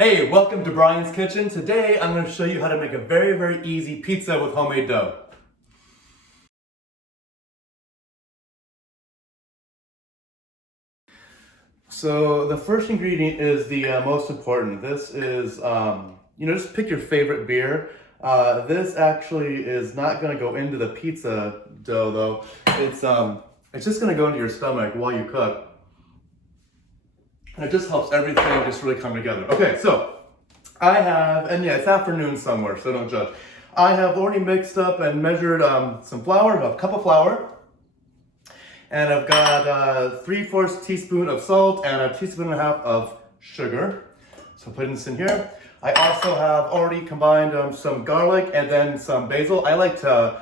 Hey, welcome to Brian's Kitchen. Today I'm going to show you how to make a very easy pizza with homemade dough. So the first ingredient is the most important. This is, just pick your favorite beer. This actually is not going to go into the pizza dough though. It's just going to go into your stomach while you cook. And it just helps everything just really come together. Okay, so I have, and yeah, it's afternoon somewhere, so don't judge. I have already mixed up and measured some flour, a cup of flour. And I've got 3/4 teaspoon of salt and a teaspoon and a half of sugar. So putting this in here. I also have already combined some garlic and then some basil. I like to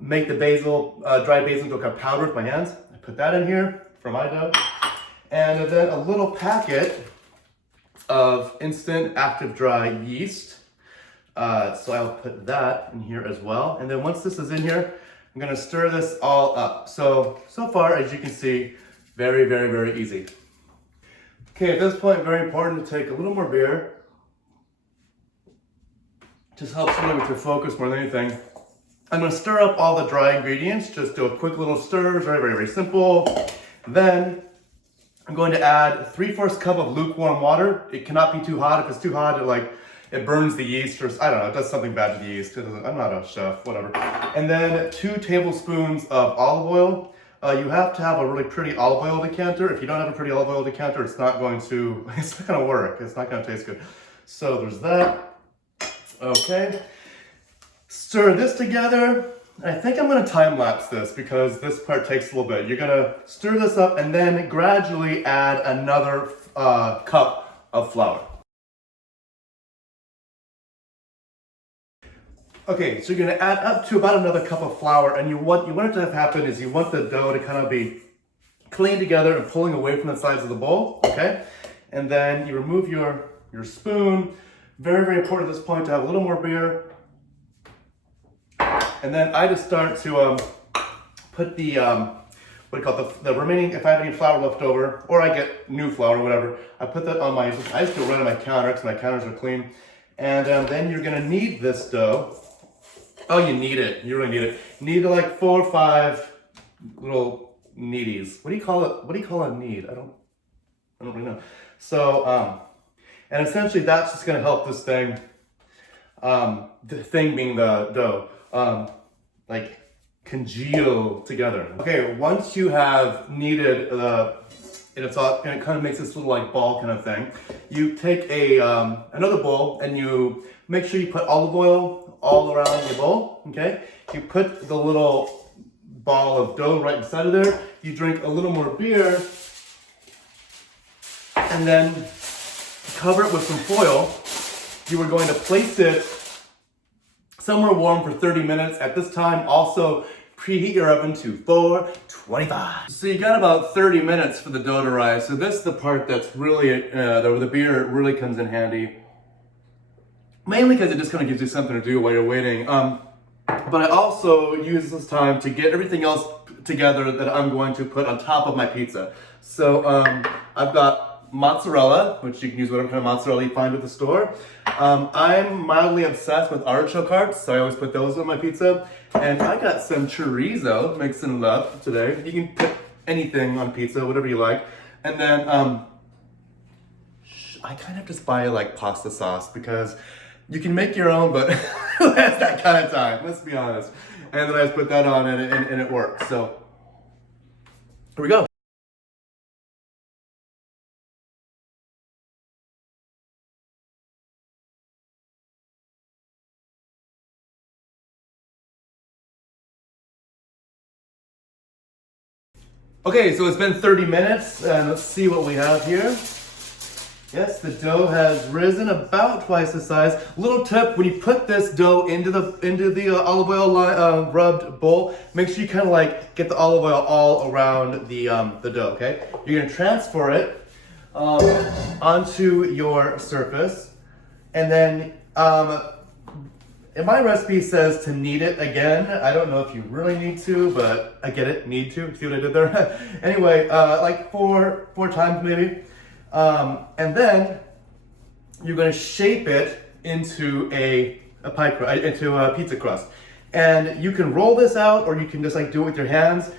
make the basil, dried basil into a kind of powder with my hands. I put that in here for my dough. And then a little packet of instant active dry yeast. So I'll put that in here as well. And then once this is in here, I'm gonna stir this all up. So far, as you can see, very easy. Okay, at this point, very important to take a little more beer. Just helps really with your focus more than anything. I'm gonna stir up all the dry ingredients. Just do a quick little stir, very simple. Then I'm going to add 3/4 cup of lukewarm water. It cannot be too hot. If it's too hot, it burns the yeast, or I don't know, it does something bad to the yeast. I'm not a chef, whatever. And then 2 tablespoons of olive oil. You have to have a really pretty olive oil decanter. If you don't have a pretty olive oil decanter, it's not going to work. It's not gonna taste good. So there's that. Okay. Stir this together. I think I'm gonna time lapse this because this part takes a little bit. You're gonna stir this up and then gradually add another cup of flour. Okay, so you're gonna add up to about another cup of flour, and what you want it to have happen is you want the dough to kind of be clean together and pulling away from the sides of the bowl, okay? And then you remove your spoon. Very important at this point to have a little more beer. And then I just start to put the, the remaining, if I have any flour left over, or I get new flour or whatever, I put that on I just do it right on my counter because my counters are clean. And then you're gonna knead this dough. Oh, you need it. You really need it. You need like 4 or 5 little kneadies. What do you call it? What do you call a knead? I don't really know. So, and essentially that's just gonna help this thing, the thing being the dough, congeal together. Okay, once you have kneaded and it kind of makes this little ball kind of thing, you take another bowl and you make sure you put olive oil all around your bowl, okay? You put the little ball of dough right inside of there. You drink a little more beer and then cover it with some foil. You are going to place it somewhere warm for 30 minutes. At this time, also preheat your oven to 425. So you got about 30 minutes for the dough to rise. So this is the part that's really, where the beer really comes in handy. Mainly because it just kind of gives you something to do while you're waiting. But I also use this time to get everything else together that I'm going to put on top of my pizza. So I've got mozzarella, which you can use whatever kind of mozzarella you find at the store. I'm mildly obsessed with artichoke hearts, so I always put those on my pizza. And I got some chorizo mixing it up today. You can put anything on pizza, whatever you like. And then I kind of just buy pasta sauce because you can make your own, but who has that kind of time? Let's be honest. And then I just put that on and it works. So here we go. Okay, so it's been 30 minutes, and let's see what we have here. Yes, the dough has risen about twice the size. Little tip: when you put this dough into the olive oil rubbed bowl, make sure you kind of get the olive oil all around the dough. Okay, you're gonna transfer it onto your surface, and then in my recipe says to knead it again. I don't know if you really need to, but I get it. Need to. See what I did there? Anyway, 4 times maybe. And then you're going to shape it into a pie crust, into a pizza crust. And you can roll this out, or you can just like do it with your hands.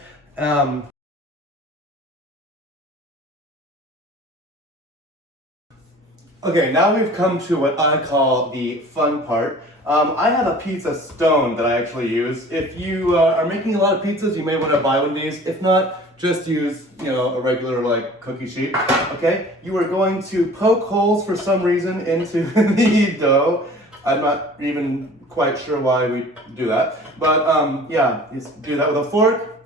Okay, now we've come to what I call the fun part. I have a pizza stone that I actually use. If you are making a lot of pizzas, you may want to buy one of these. If not, just use, a regular like cookie sheet. Okay, you are going to poke holes for some reason into the dough. I'm not even quite sure why we do that, but yeah, you do that with a fork,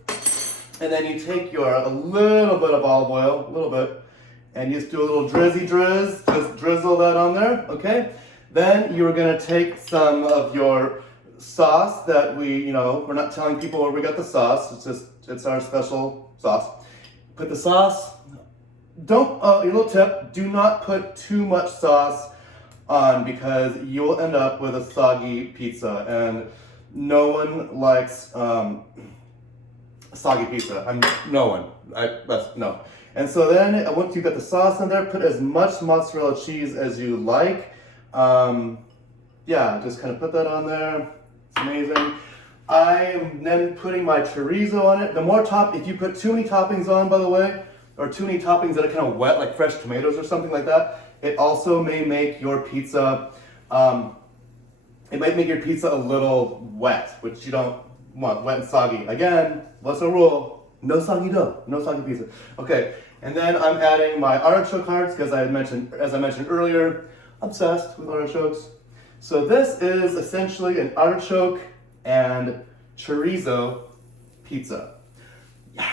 and then you take a little bit of olive oil, a little bit. And you just do a little drizzy drizz, just drizzle that on there, okay? Then you're gonna take some of your sauce that we're not telling people where we got the sauce, it's our special sauce. Put the sauce, your little tip, do not put too much sauce on because you'll end up with a soggy pizza, and no one likes soggy pizza. No one. No. And so then once you've got the sauce in there, put as much mozzarella cheese as you like. Yeah, just kind of put that on there. It's amazing. I am then putting my chorizo on it. If you put too many toppings on, by the way, or too many toppings that are kind of wet, like fresh tomatoes or something like that, it also may make your pizza, it might make your pizza a little wet, which you don't want, wet and soggy. Again, what's the rule? No soggy dough, no soggy pizza. Okay, and then I'm adding my artichoke hearts because as I mentioned earlier, obsessed with artichokes. So this is essentially an artichoke and chorizo pizza. Yeah.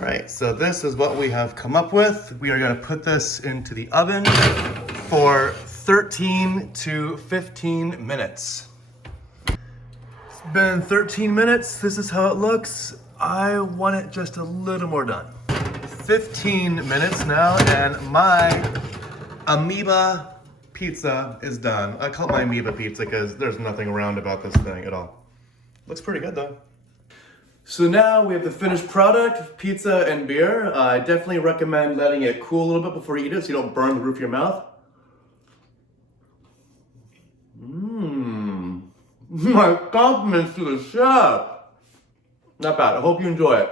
All right, so this is what we have come up with. We are gonna put this into the oven for 13 to 15 minutes. It's been 13 minutes. This is how it looks. I want it just a little more done. 15 minutes now, and my amoeba pizza is done. I call it my amoeba pizza because there's nothing round about this thing at all. Looks pretty good though. So now we have the finished product, pizza and beer. I definitely recommend letting it cool a little bit before you eat it so you don't burn the roof of your mouth. My compliments to the chef. Not bad. I hope you enjoy it.